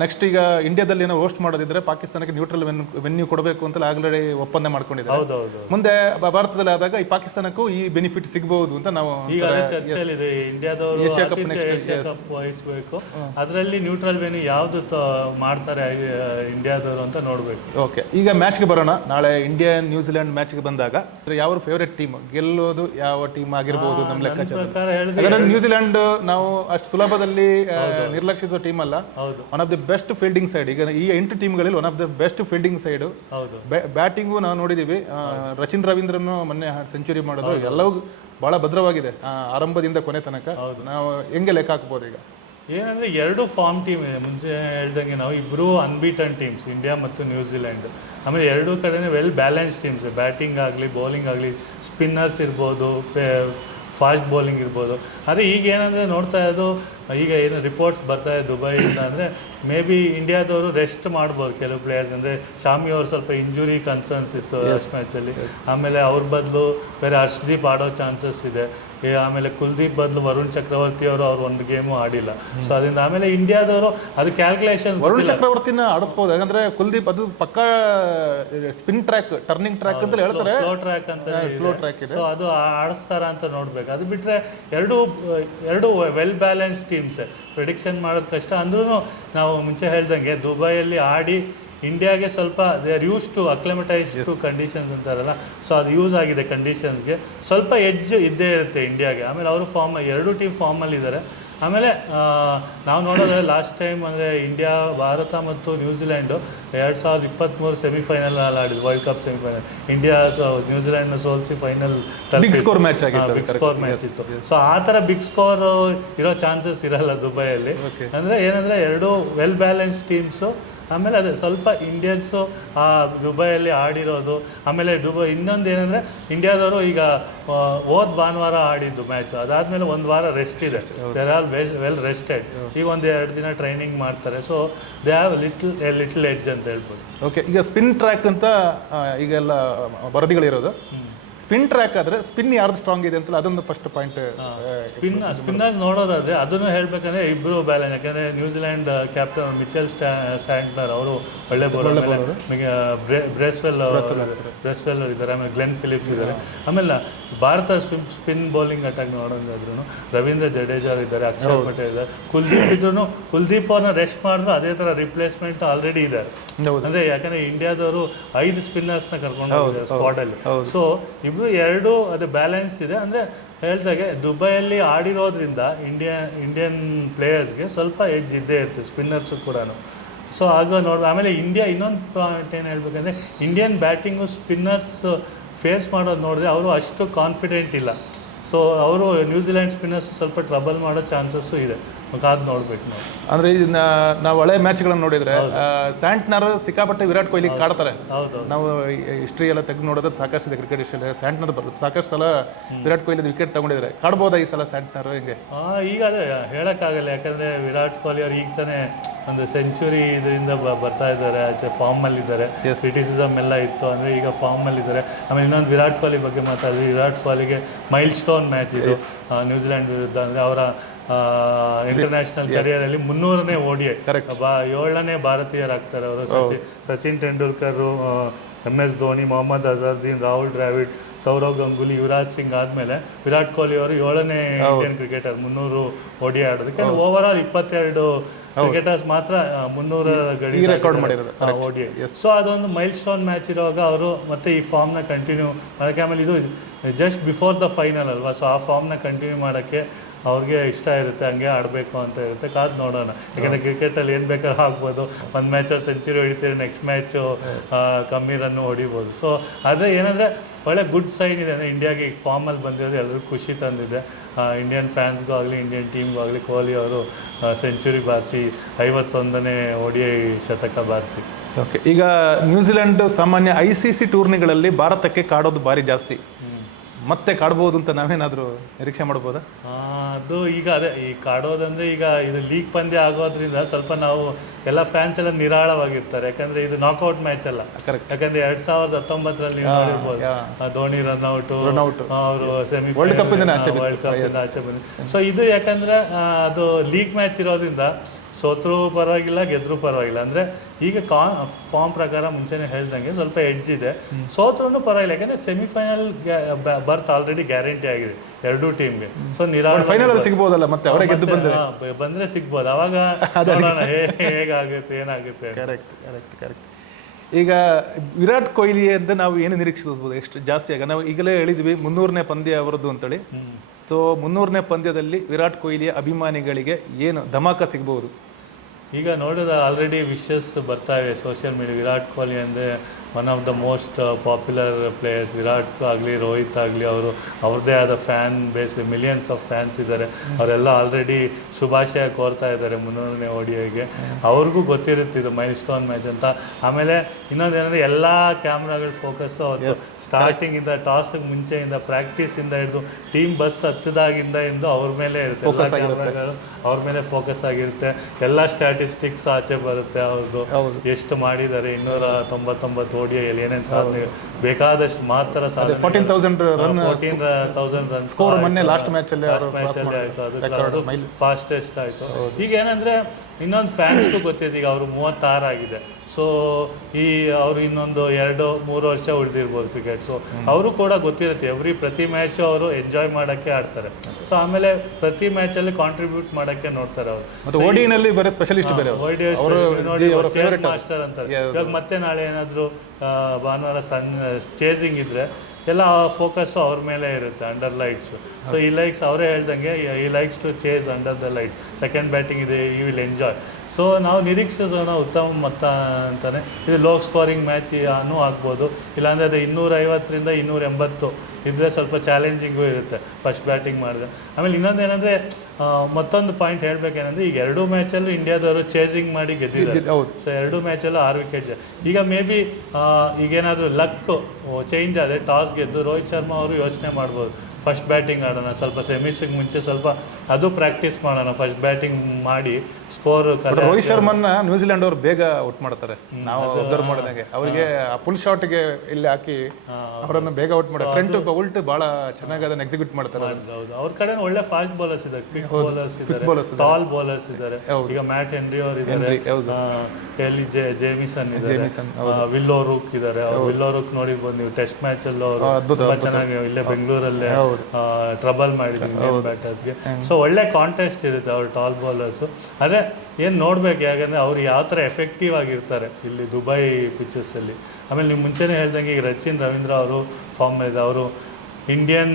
ನೆಕ್ಸ್ಟ್ ಈಗ ಇಂಡಿಯಾದಲ್ಲಿ ಏನೋ ಹೋಸ್ಟ್ ಮಾಡೋದಿದ್ರೆ ಪಾಕಿಸ್ತಾನಕ್ಕೆ ನ್ಯೂಟ್ರಲ್ ವೆನ್ಯೂ ಕೊಡಬೇಕು ಅಂತ ಆಲ್ರೆಡಿ ಒಪ್ಪಂದ ಮಾಡ್ಕೊಂಡಿದ್ದಾರೆ. ಹೌದೌದು. ಮುಂದೆ ಭಾರತದಲ್ಲಿ ಆದಾಗ ಈ ಪಾಕಿಸ್ತಾನಕ್ಕೂ ಈ ಬೆನಿಫಿಟ್ ಸಿಗಬಹುದು ಅಂತ ನಾವು ಈಗ ಅದೇ ಚರ್ಚೆಯಲ್ಲಿದೆ. ಇಂಡಿಯಾದವರು ಏಷ್ಯಾ ಕಪ್ ವಹಿಸಬೇಕು, ಅದರಲ್ಲಿ ನ್ಯೂಟ್ರಲ್ ವೆನ್ಯೂ ಯಾವ್ದು ಮಾಡ್ತಾರೆ ಇಂಡಿಯಾದವರು ಅಂತ ನೋಡ್ಬೇಕು. ಓಕೆ, ಈಗ ಮ್ಯಾಚ್ಗೆ ಬರೋಣ. ನಾಳೆ ಇಂಡಿಯಾ ನ್ಯೂಜಿಲೆಂಡ್ ಮ್ಯಾಚ್ಗೆ ಬಂದಾಗ ಯಾವ ಫೇವರೆಟ್ ಟೀಮ್ ಗೆಲ್ಲೋದು, ಯಾವ ಟೀಮ್ ಆಗಿರ್ಬೋದು ನಮ್ಮ ಲೆಕ್ಕಾಚಾರ? ಯಾಕಂದ್ರೆ ನ್ಯೂಜಿಲೆಂಡ್ ನಾವು ಅಷ್ಟು ಸುಲಭದಲ್ಲಿ ನಿರ್ಲಕ್ಷಿಸೋ ಟೀಮ್ ಅಲ್ಲ. One of the best fielding side. ಈಗ ಈ 8 ಟೀಮ್ಗಳಲ್ಲಿ one of the best fielding side. Batting ನಾವು ನೋಡಿದೀವಿ, ರಚಿನ್ ರವೀಂದ್ರನು ಮೊನ್ನೆ ಸೆಂಚುರಿ ಮಾಡೋದು ಎಲ್ಲವೂ ಬಹಳ ಭದ್ರವಾಗಿದೆ ಆರಂಭದಿಂದ ಕೊನೆ ತನಕ. ನಾವು ಹೆಂಗೆ ಲೆಕ್ಕ ಹಾಕ್ಬೋದು ಈಗ? ಏನಂದ್ರೆ 2 ಫಾರ್ಮ್ ಟೀಮ್ ಇದೆ. ಮುಂಚೆ ಹೇಳ್ದಂಗೆ ನಾವು ಇಬ್ಬರು ಅನ್ಬೀಟನ್ ಟೀಮ್ಸ್, ಇಂಡಿಯಾ ಮತ್ತು ನ್ಯೂಜಿಲೆಂಡ್. ಆಮೇಲೆ 2 ಕಡೆನೇ ವೆಲ್ ಬ್ಯಾಲೆನ್ಸ್ ಟೀಮ್ಸ್. ಬ್ಯಾಟಿಂಗ್ ಆಗಲಿ ಬೌಲಿಂಗ್ ಆಗಲಿ, ಸ್ಪಿನ್ನರ್ಸ್ ಇರ್ಬೋದು, ಫಾಸ್ಟ್ ಬೌಲಿಂಗ್ ಇರ್ಬೋದು. ಆದರೆ ಈಗ ಏನಂದರೆ ನೋಡ್ತಾ ಇರೋದು, ಈಗ ಏನು ರಿಪೋರ್ಟ್ಸ್ ಬರ್ತಾ ಇದೆ ದುಬೈಯಿಂದ, ಅಂದರೆ ಮೇ ಬಿ ಇಂಡಿಯಾದವರು ರೆಸ್ಟ್ ಮಾಡ್ಬೋದು ಕೆಲವು ಪ್ಲೇಯರ್ಸ್. ಅಂದರೆ ಶಾಮಿ ಅವ್ರು ಸ್ವಲ್ಪ ಇಂಜುರಿ ಕನ್ಸರ್ನ್ಸ್ ಇತ್ತು ಲಾಸ್ಟ್ ಮ್ಯಾಚಲ್ಲಿ. ಆಮೇಲೆ ಅವ್ರ ಬದಲು ಬೇರೆ ಹರ್ಷದೀಪ್ ಆಡೋ ಚಾನ್ಸಸ್ ಇದೆ. ಆಮೇಲೆ ಕುಲ್ದೀಪ್ ಬದಲು ವರುಣ್ ಚಕ್ರವರ್ತಿ ಅವರು ಒಂದು ಗೇಮು ಆಡಿಲ್ಲ. ಸೊ ಅದರಿಂದ ಆಮೇಲೆ ಇಂಡಿಯಾದವರು ಅದು ಕ್ಯಾಲ್ಕುಲೇಷನ್, ವರುಣ್ ಚಕ್ರವರ್ತಿನ ಆಡಿಸ್ಬೋದು. ಯಾಕಂದ್ರೆ ಕುಲ್ದೀಪ್ ಅದು ಪಕ್ಕ ಸ್ಪಿನ್ ಟ್ರ್ಯಾಕ್, ಟರ್ನಿಂಗ್ ಟ್ರ್ಯಾಕ್ ಅಂತ ಹೇಳ್ತಾರೆ, ಸ್ಲೋ ಟ್ರ್ಯಾಕ್ ಇದೆ. ಸೊ ಅದು ಆಡಿಸ್ತಾರ ಅಂತ ನೋಡ್ಬೇಕು. ಅದು ಬಿಟ್ಟರೆ ಎರಡು ವೆಲ್ ಬ್ಯಾಲೆನ್ಸ್ ಟೀಮ್ಸ್. ಪ್ರಿಡಿಕ್ಷನ್ ಮಾಡೋದು ಕಷ್ಟ. ಅಂದ್ರೂ ನಾವು ಮುಂಚೆ ಹೇಳ್ದಂಗೆ ದುಬೈಯಲ್ಲಿ ಆಡಿ ಇಂಡಿಯಾಗೆ ಸ್ವಲ್ಪ they are used to acclimatise to conditions ಅಂತಾರಲ್ಲ, ಸೊ ಅದು ಯೂಸ್ ಆಗಿದೆ ಕಂಡೀಷನ್ಸ್ಗೆ. ಸ್ವಲ್ಪ ಎಡ್ಜ್ ಇದ್ದೇ ಇರುತ್ತೆ ಇಂಡಿಯಾಗೆ. ಆಮೇಲೆ ಅವರು ಎರಡು ಟೀಮ್ ಫಾರ್ಮಲ್ಲಿದ್ದಾರೆ. ಆಮೇಲೆ ನಾವು ನೋಡೋದ್ರೆ ಲಾಸ್ಟ್ ಟೈಮ್ ಅಂದರೆ ಇಂಡಿಯಾ, ಭಾರತ ಮತ್ತು ನ್ಯೂಜಿಲೆಂಡು 2023 ಸೆಮಿಫೈನಲ್ ಆಡಿದ್ದು, ವರ್ಲ್ಡ್ ಕಪ್ ಸೆಮಿಫೈನಲ್. ಇಂಡಿಯಾ ನ್ಯೂಜಿಲೆಂಡ್ನ ಸೋಲಿಸಿ ಫೈನಲ್ ಬಿಗ್ ಸ್ಕೋರ್ ಮ್ಯಾಚ್ ಇತ್ತು. ಸೊ ಆ ಥರ ಬಿಗ್ ಸ್ಕೋರ್ ಇರೋ ಚಾನ್ಸಸ್ ಇರಲ್ಲ ದುಬೈಯಲ್ಲಿ. ಅಂದರೆ ಏನಂದರೆ 2 ವೆಲ್ ಬ್ಯಾಲೆನ್ಸ್ ಟೀಮ್ಸು. ಆಮೇಲೆ ಅದೇ ಸ್ವಲ್ಪ ಇಂಡಿಯನ್ಸು ಆ ದುಬೈಯಲ್ಲಿ ಆಡಿರೋದು. ಆಮೇಲೆ ಇನ್ನೊಂದು ಏನಂದರೆ ಇಂಡಿಯಾದವರು ಈಗ ಭಾನುವಾರ ಆಡಿದ್ದು ಮ್ಯಾಚ್, ಅದಾದಮೇಲೆ 1 ವಾರ ರೆಸ್ಟ್ ಇದೆ. They are well rested. ಈಗ 1-2 ದಿನ ಟ್ರೈನಿಂಗ್ ಮಾಡ್ತಾರೆ. So they have little edge ಅಂತ ಹೇಳ್ಬೋದು. ಓಕೆ, ಈಗ ಸ್ಪಿನ್ ಟ್ರ್ಯಾಕ್ ಅಂತ ಈಗೆಲ್ಲ ವರದಿಗಳಿರೋದು. ಸ್ಪಿನ್ ಟ್ರ್ಯಾಕ್ ಆದರೆ ಸ್ಪಿನ್ ಯಾರ್ದು ಸ್ಟ್ರಾಂಗ್ ಇದೆ ಅಂತಲ್ಲ, ಅದೊಂದು ಫಸ್ಟ್ ಪಾಯಿಂಟ್. ಸ್ಪಿನ್ನರ್ಸ್ ನೋಡೋದಾದ್ರೆ ಅದನ್ನು ಹೇಳ್ಬೇಕಂದ್ರೆ ಇಬ್ಬರು ಬ್ಯಾಲೆನ್ಸ್. ಯಾಕಂದರೆ ನ್ಯೂಜಿಲೆಂಡ್ ಕ್ಯಾಪ್ಟನ್ ಮಿಚೆಲ್ ಸ್ಯಾಂಟ್ನರ್ ಅವರು ಒಳ್ಳೆ ಬೌಲರ್, ಬ್ರೇಸ್ವೆಲ್ ಇದ್ದಾರೆ, ಆಮೇಲೆ ಗ್ಲೆನ್ ಫಿಲಿಪ್ಸ್ ಇದ್ದಾರೆ. ಆಮೇಲೆ ಭಾರತ ಸ್ಪಿನ್ ಬೌಲಿಂಗ್ ಅಟ್ಯಾಕ್ ನೋಡೋದಾದ್ರೂ ರವೀಂದ್ರ ಜಡೇಜಾ ಇದ್ದಾರೆ, ಅಕ್ಷರ್ ಪಟೇಲ್ ಇದ್ದಾರೆ, ಕುಲ್ದೀಪ್ ಇದ್ರು. ಕುಲ್ದೀಪ್ ಅವ್ರನ್ನ ರೆಸ್ಟ್ ಮಾಡಿದ್ರು ಅದೇ ಥರ ರಿಪ್ಲೇಸ್ಮೆಂಟ್ ಆಲ್ರೆಡಿ ಇದ್ದಾರೆ. ಅಂದರೆ ಯಾಕಂದರೆ ಇಂಡಿಯಾದವರು 5 ಸ್ಪಿನ್ನರ್ಸ್ನ ಕರ್ಕೊಂಡು ಹೋಗಿದ್ದಾರೆ ಸ್ಕ್ವಾಡಲ್ಲಿ. ಸೊ ಇಬ್ಬರು 2 ಅದು ಬ್ಯಾಲೆನ್ಸ್ ಇದೆ. ಅಂದರೆ ಹೇಳ್ದಾಗೆ ದುಬೈಯಲ್ಲಿ ಆಡಿರೋದ್ರಿಂದ ಇಂಡಿಯನ್ ಪ್ಲೇಯರ್ಸ್ಗೆ ಸ್ವಲ್ಪ ಎಡ್ಜ್ ಇದ್ದೇ ಇರುತ್ತೆ, ಸ್ಪಿನ್ನರ್ಸು ಕೂಡ. ಸೊ ಆಗ ಆಮೇಲೆ ಇಂಡಿಯಾ ಇನ್ನೊಂದು ಪಾಯಿಂಟ್ ಏನು ಹೇಳ್ಬೇಕಂದ್ರೆ, ಇಂಡಿಯನ್ ಬ್ಯಾಟಿಂಗು ಸ್ಪಿನ್ನರ್ಸ್ ಫೇಸ್ ಮಾಡೋದು ನೋಡಿದ್ರೆ ಅವರು ಅಷ್ಟು ಕಾನ್ಫಿಡೆಂಟ್ ಇಲ್ಲ. ಸೊ ಅವರು ನ್ಯೂಜಿಲೆಂಡ್ ಸ್ಪಿನ್ನರ್ಸ್ ಸ್ವಲ್ಪ ಟ್ರಬಲ್ ಮಾಡೋ ಚಾನ್ಸಸ್ಸು ಇದೆ. ಕಾದು ನೋಡ್ಬೇಕು ನಾವು. ಅಂದ್ರೆ ನಾವು ಹಳೆ ಮ್ಯಾಚ್ಗಳನ್ನು ನೋಡಿದ್ರೆ ಸ್ಯಾಂಟ್ನರ್ ಸಿಕ್ಕಾಪಟ್ಟೆ ವಿರಾಟ್ ಕೊಹ್ಲಿ ಕಾಡ್ತಾರೆ. ನಾವು ಹಿಸ್ಟ್ರಿ ಎಲ್ಲ ತೆಗೆದು ನೋಡೋದು ಸಾಕಷ್ಟು ಇದೆ ಕ್ರಿಕೆಟ್ ಹಿಸ್ಟ್ರಿ. ಸ್ಯಾಂಟ್ನರ್ ಸಾಕಷ್ಟು ಸಲ ವಿರಾಟ್ ಕೊಹ್ಲಿ ವಿಕೆಟ್ ತಗೊಂಡಿದ್ದಾರೆ. ಕಾಡ್ಬೋದಾ ಈ ಸಲ ಸ್ಯಾಂಟ್ನರ್? ಹಿಂಗೆ ಈಗ ಅದೇ ಹೇಳೋಕ್ಕಾಗಲ್ಲ. ಯಾಕಂದರೆ ವಿರಾಟ್ ಕೊಹ್ಲಿ ಅವ್ರು ಈಗ ತಾನೇ ಒಂದು ಸೆಂಚುರಿ ಇದರಿಂದ ಬರ್ತಾ ಇದ್ದಾರೆ, ಆಚೆ ಫಾರ್ಮಲ್ಲಿದ್ದಾರೆ. ಕ್ರಿಟಿಸಿಸಮ್ ಎಲ್ಲ ಇತ್ತು, ಅಂದರೆ ಈಗ ಫಾರ್ಮಲ್ಲಿದ್ದಾರೆ. ಆಮೇಲೆ ಇನ್ನೊಂದು ವಿರಾಟ್ ಕೊಹ್ಲಿ ಬಗ್ಗೆ ಮಾತಾಡಿದ್ವಿ. ವಿರಾಟ್ ಕೊಹ್ಲಿಗೆ ಮೈಲ್ ಸ್ಟೋನ್ ಮ್ಯಾಚ್ ಇದು ನ್ಯೂಜಿಲೆಂಡ್ ವಿರುದ್ಧ. ಅಂದರೆ ಅವರ ಇಂಟರ್ನ್ಯಾಷನಲ್ ಕರಿಯರಲ್ಲಿ 300ನೇ ODI, 7ನೇ ಭಾರತೀಯರಾಗ್ತಾರೆ ಅವರು. ಸಚಿನ್ ತೆಂಡೂಲ್ಕರ್, MS ಧೋನಿ, ಮೊಹಮ್ಮದ್ ಅಜರುದ್ದೀನ್, ರಾಹುಲ್ ದ್ರಾವಿಡ್, ಸೌರವ್ ಗಂಗೂಲಿ, ಯುವರಾಜ್ ಸಿಂಗ್ ಆದಮೇಲೆ ವಿರಾಟ್ ಕೊಹ್ಲಿ ಅವರು 7ನೇ ಇಂಡಿಯನ್ ಕ್ರಿಕೆಟರ್ 300 ODI ಆಡೋದಕ್ಕೆ. ಓವರ್ ಆಲ್ 22 ಕ್ರಿಕೆಟರ್ಸ್ ಮಾತ್ರ 300 ಗಡಿ ರೆಕಾರ್ಡ್ ಮಾಡಿರೋದು ODI. ಸೊ ಅದೊಂದು ಮೈಲ್ ಸ್ಟೋನ್ ಮ್ಯಾಚ್ ಇರುವಾಗ ಅವರು ಮತ್ತೆ ಈ ಫಾರ್ಮ್ನ ಕಂಟಿನ್ಯೂ ಮಾಡೋಕ್ಕೆ, ಆಮೇಲೆ ಇದು ಜಸ್ಟ್ ಬಿಫೋರ್ ದ ಫೈನಲ್ ಅಲ್ವಾ. ಸೊ ಆ ಫಾರ್ಮ್ನ ಕಂಟಿನ್ಯೂ ಮಾಡೋಕ್ಕೆ ಅವ್ರಿಗೆ ಇಷ್ಟ ಇರುತ್ತೆ, ಹಂಗೆ ಆಡಬೇಕು ಅಂತ ಇರುತ್ತೆ. ಕಾದು ನೋಡೋಣ. ಯಾಕಂದರೆ ಕ್ರಿಕೆಟಲ್ಲಿ ಏನು ಬೇಕಾದ್ರೂ ಆಗ್ಬೋದು. ಒಂದು ಮ್ಯಾಚಲ್ಲಿ ಸೆಂಚುರಿ ಹೊಡಿತೀರಿ, ನೆಕ್ಸ್ಟ್ ಮ್ಯಾಚು ಕಮ್ಮಿ ರನ್ನು ಹೊಡಿಬೋದು. ಸೊ ಆದರೆ ಏನಂದರೆ ಒಳ್ಳೆ ಗುಡ್ ಸೈನ್ ಇದೆ. ಅಂದರೆ ಇಂಡಿಯಾಗೆ ಈಗ ಫಾರ್ಮಲ್ಲಿ ಬಂದಿರೋದು ಎಲ್ಲರಿಗೂ ಖುಷಿ ತಂದಿದೆ. ಇಂಡಿಯನ್ ಫ್ಯಾನ್ಸ್ಗೂ ಆಗಲಿ ಇಂಡಿಯನ್ ಟೀಮ್ಗೂ ಆಗಲಿ. ಕೊಹ್ಲಿ ಅವರು ಸೆಂಚುರಿ ಬಾರಿಸಿ 51ನೇ ODI ಶತಕ ಬಾರಿಸಿ. ಓಕೆ, ಈಗ ನ್ಯೂಜಿಲೆಂಡ್ ಸಾಮಾನ್ಯ ICC ಟೂರ್ನಿಗಳಲ್ಲಿ ಭಾರತಕ್ಕೆ ಕಾಡೋದು ಭಾರಿ ಜಾಸ್ತಿ. ಮತ್ತೆ ಕಾಡ್ಬೋದು ಅಂತ ನಾವೇನಾದರೂ ನಿರೀಕ್ಷೆ ಮಾಡ್ಬೋದಾ? ಅದು ಈಗ ಅದೇ ಈ ಕಾಡೋದಂದ್ರೆ ಈಗ ಇದು ಲೀಗ್ ಪಂದ್ಯ ಆಗೋದ್ರಿಂದ ಸ್ವಲ್ಪ ನಾವು ಎಲ್ಲ ಫ್ಯಾನ್ಸ್ ಎಲ್ಲ ನಿರಾಳವಾಗಿರ್ತಾರೆ, ಯಾಕಂದ್ರೆ ಇದು ನಾಕ್ಔಟ್ ಮ್ಯಾಚ್ ಅಲ್ಲ. Correct. ಯಾಕಂದ್ರೆ 2019 ನೀವು ನೋಡಿರ್ಬೋದು, ಧೋನಿ ರನ್ಔಟ್ ಅವರು World Cup ಇಂದನೇ ವರ್ಲ್ಡ್ ಕಪ್ ಇಂದ ಆಚೆ ಬಂದು. ಸೊ ಇದು ಯಾಕಂದ್ರೆ ಅದು ಲೀಗ್ ಮ್ಯಾಚ್ ಇರೋದ್ರಿಂದ ಸೋತ್ರೂ ಪರವಾಗಿಲ್ಲ ಗೆದ್ರೂ ಪರವಾಗಿಲ್ಲ. ಅಂದರೆ ಈಗ ಫಾರ್ಮ್ ಪ್ರಕಾರ ಮುಂಚೆನೇ ಹೇಳ್ದಂಗೆ ಸ್ವಲ್ಪ ಎಡ್ಜ್ ಇದೆ. ಸೋತ್ರೂ ಪರವಾಗಿಲ್ಲ, ಯಾಕಂದರೆ ಸೆಮಿಫೈನಲ್ ಬರ್ತ್ ಆಲ್ರೆಡಿ ಗ್ಯಾರಂಟಿ ಆಗಿದೆ ಎರಡೂ ಟೀಮ್ಗೆ. ಸೊ ಫೈನಲ್ ಅಲ್ಲಿ ಸಿಗ್ಬೋದಲ್ಲ ಮತ್ತೆ ಅವರೇ ಗೆದ್ದು ಬಂದರೆ ಸಿಗ್ಬೋದು. ಅವಾಗ ನೋಡೋಣ ಹೇಗಾಗುತ್ತೆ ಏನಾಗುತ್ತೆ. Correct correct correct. ಈಗ ವಿರಾಟ್ ಕೊಹ್ಲಿ ಅಂತ ನಾವು ಏನು ನಿರೀಕ್ಷಿಸಬಹುದು? ಎಷ್ಟು ಜಾಸ್ತಿ ಆಗ ನಾವು ಈಗಲೇ ಹೇಳಿದ್ವಿ 300ನೇ ಪಂದ್ಯ ಅವರದ್ದು ಅಂತೇಳಿ. ಸೊ 300ನೇ ಪಂದ್ಯದಲ್ಲಿ ವಿರಾಟ್ ಕೊಹ್ಲಿಯ ಅಭಿಮಾನಿಗಳಿಗೆ ಏನು ಧಮಾಕ ಸಿಗ್ಬಹುದು? ಈಗ ನೋಡಿದ ಆಲ್ರೆಡಿ ವಿಶಸ್ ಬರ್ತಾ ಇವೆ ಸೋಷಿಯಲ್ ಮೀಡಿಯಾ. ವಿರಾಟ್ ಕೊಹ್ಲಿ ಅಂದರೆ one of the most popular players. Virat ಆಗಲಿ ರೋಹಿತ್ ಆಗಲಿ ಅವ್ರದ್ದೇ ಆದ fan base, millions of fans ಇದ್ದಾರೆ. ಅವರೆಲ್ಲ ಆಲ್ರೆಡಿ ಶುಭಾಶಯ ಕೋರ್ತಾ ಇದ್ದಾರೆ 300ನೇ ODIಗೆ. ಅವ್ರಿಗೂ ಗೊತ್ತಿರುತ್ತೆ ಇದು ಮೈಲ್ ಸ್ಟೋನ್ ಮ್ಯಾಚ್ ಅಂತ. ಆಮೇಲೆ ಇನ್ನೊಂದೇನೆಂದರೆ ಎಲ್ಲ ಕ್ಯಾಮ್ರಾಗಳ ಫೋಕಸ್ಸು ಅವತ್ತು ಸ್ಟಾರ್ಟಿಂಗಿಂದ ಟಾಸ್ಗೆ ಮುಂಚೆಯಿಂದ ಪ್ರಾಕ್ಟೀಸಿಂದ ಹಿಡಿದು ಟೀಮ್ ಬಸ್ ಹತ್ತಿದಾಗಿಂದ ಅವ್ರ ಮೇಲೆ ಇರುತ್ತೆ. ಎಲ್ಲ ಕ್ಯಾಮ್ರಾಗಳು ಅವ್ರ ಮೇಲೆ ಫೋಕಸ್ ಆಗಿರುತ್ತೆ. ಎಲ್ಲ ಸ್ಟ್ಯಾಟಿಸ್ಟಿಕ್ಸ್ ಆಚೆ ಬರುತ್ತೆ ಅವ್ರದ್ದು, ಎಷ್ಟು ಮಾಡಿದ್ದಾರೆ 299 ODIಯಲ್ಲಿ ಏನೇನು ಸಾಧನೆ ಬೇಕಾದಷ್ಟು ಮಾತ್ರ ಸಾಧನೆ. 14,000 ರನ್ಸ್ ಸ್ಕೋರ್ ಮೊನ್ನೆ ಲಾಸ್ಟ್ ಮ್ಯಾಚ್ ಅಲ್ಲಿ ಆಯಿತು. ಅದು ಫಾಸ್ಟೆಸ್ಟ್ ಆಯಿತು. ಈಗ ಏನಂದರೆ ಇನ್ನೊಂದು ಫ್ಯಾನ್ಸ್ಗೂ ಗೊತ್ತಿದೆ, ಈಗ ಅವರು 36 ಆಗಿದೆ. ಸೊ ಅವರು ಇನ್ನೊಂದು 2-3 ವರ್ಷ ಉಳಿದಿರ್ಬೋದು ಕ್ರಿಕೆಟ್. ಸೊ ಅವರು ಕೂಡ ಗೊತ್ತಿರುತ್ತೆ ಪ್ರತಿ ಮ್ಯಾಚು ಅವರು ಎಂಜಾಯ್ ಮಾಡೋಕ್ಕೆ ಆಡ್ತಾರೆ. ಸೊ ಆಮೇಲೆ ಪ್ರತಿ ಮ್ಯಾಚಲ್ಲಿ ಕಾಂಟ್ರಿಬ್ಯೂಟ್ ಮಾಡೋಕ್ಕೆ ನೋಡ್ತಾರೆ ಅವರು. ODIನಲ್ಲಿ ಬರೀ ಸ್ಪೆಷಲಿಸ್ಟ್ ಬೇರೆ ನೋಡಿ ಚೇಸ್ ಮಾಸ್ಟರ್ ಅಂತಾರೆ. ಇವಾಗ ಮತ್ತೆ ನಾಳೆ ಏನಾದರೂ ಭಾನುವಾರ ಚೇಸಿಂಗ್ ಇದ್ದರೆ ಎಲ್ಲ ಫೋಕಸ್ಸು ಅವ್ರ ಮೇಲೆ ಇರುತ್ತೆ, ಅಂಡರ್ ಲೈಟ್ಸ್. ಸೊ ಈ ಲೈಕ್ಸ್ ಅವರೇ ಹೇಳ್ದಂಗೆ ಈ likes to chase under the lights. Second batting ಇದೆ, ಈ ವಿಲ್ ಎಂಜಾಯ್. ಸೊ ನಾವು ನಿರೀಕ್ಷಿಸೋಣ ಉತ್ತಮ ಮೊತ್ತ ಅಂತಾನೆ. ಇದು ಲೋ ಸ್ಕೋರಿಂಗ್ ಮ್ಯಾಚ್ ಆಗ್ಬೋದು, ಇಲ್ಲಾಂದರೆ ಅದು 250ರಿಂದ 280 ಇದ್ರೆ ಸ್ವಲ್ಪ ಚಾಲೆಂಜಿಂಗು ಇರುತ್ತೆ ಫಸ್ಟ್ ಬ್ಯಾಟಿಂಗ್ ಮಾಡಿದ್ರೆ. ಆಮೇಲೆ ಇನ್ನೊಂದು ಏನಂದರೆ ಮತ್ತೊಂದು ಪಾಯಿಂಟ್ ಹೇಳಬೇಕೇನೆಂದರೆ, ಈಗ 2 ಮ್ಯಾಚಲ್ಲೂ ಇಂಡಿಯಾದವರು ಚೇಸಿಂಗ್ ಮಾಡಿ ಗೆದ್ದಿದ್ದಾರೆ. So 2 ಮ್ಯಾಚಲ್ಲೂ 6 wicket. ಈಗ ಮೇ ಬಿ ಈಗೇನಾದರೂ ಲಕ್ ಚೇಂಜ್ ಆದರೆ ಟಾಸ್ ಗೆದ್ದು ರೋಹಿತ್ ಶರ್ಮಾ ಅವರು ಯೋಚನೆ ಮಾಡ್ಬೋದು, ಫಸ್ಟ್ ಬ್ಯಾಟಿಂಗ್ ಆಡೋಣ, ಸ್ವಲ್ಪ ಸೆಮಿಸಿಗೆ ಮುಂಚೆ ಸ್ವಲ್ಪ ಅದು ಪ್ರಾಕ್ಟೀಸ್ ಮಾಡೋಣ, ಫಸ್ಟ್ ಬ್ಯಾಟಿಂಗ್ ಮಾಡಿ ಸ್ಕೋರ್. ರೋಹಿತ್ ಶರ್ಮನ್ನ ನ್ಯೂಜಿಲೆಂಡ್ ಅವರು ಬೇಗ ಔಟ್ ಮಾಡ್ತಾರೆ ನಾವು ಅಬ್ಸರ್ವ್ ಮಾಡಿದಾಗೆ. ಅವರಿಗೆ ಫುಲ್ ಶಾಟ್ಗೆ ಇಲ್ಲಿ ಹಾಕಿ ಅವರನ್ನು ಬೇಗ ಔಟ್ ಮಾಡ್ತಾರೆ. ಫ್ರಂಟ್ ಉಲ್ಟ್ ಬಹಳ ಚೆನ್ನಾಗಿ ಅದನ್ನು ಎಕ್ಸಿಕ್ಯೂಟ್ ಮಾಡ್ತಾರೆ. ಹೌದು, ಅವ್ರ ಕಡೆ ಒಳ್ಳೆ ಫಾಸ್ಟ್ ಬೌಲರ್ಸ್ ಇದ್ದಾರೆ, ಕ್ವಿಕ್ ಬೌಲರ್ಸ್ ಇದ್ದಾರೆ, ಟಾಲ್ ಬೌಲರ್ಸ್ ಇದ್ದಾರೆ. ಈಗ ಮ್ಯಾಟ್ ಹೆನ್ರಿ ಅವರು ಇದ್ದಾರೆ, ಎಲ್ಲಿ ಜೇಮಿಸನ್ ಇದ್ದಾರೆ, ವಿಲ್ಲೋ ರೂಕ್ ಇದ್ದಾರೆ. ವಿಲ್ಲೋ ರೂಕ್ ನೋಡಿರ್ಬೋದು ನೀವು, ಟೆಸ್ಟ್ ಮ್ಯಾಚ್ ಅಲ್ಲಿ ಅವರು ತುಂಬಾ ಚೆನ್ನಾಗಿ ಇಲ್ಲೇ ಬೆಂಗಳೂರಲ್ಲೇ ಟ್ರಬಲ್ ಮಾಡಿದ್ರು ಇಂಡಿಯನ್ ಬ್ಯಾಟರ್ಸ್ಗೆ. ಸೊ ಒಳ್ಳೆ ಕಾಂಟೆಸ್ಟ್ ಇರುತ್ತೆ ಅವ್ರ ಟಾಲ್ ಬೌಲರ್ಸು. ಅದೇ ಏನು ನೋಡ್ಬೇಕು, ಯಾಕಂದರೆ ಅವ್ರು ಯಾವ ಥರ ಎಫೆಕ್ಟಿವ್ ಆಗಿರ್ತಾರೆ ಇಲ್ಲಿ ದುಬೈ ಪಿಚಸ್ಸಲ್ಲಿ. ಆಮೇಲೆ ನೀವು ಮುಂಚೆನೇ ಹೇಳ್ದಂಗೆ ಈಗ ಸಚಿನ್ ರವೀಂದ್ರ ಅವರು ಫಾರ್ಮ್ ಇದೆ, ಅವರು ಇಂಡಿಯನ್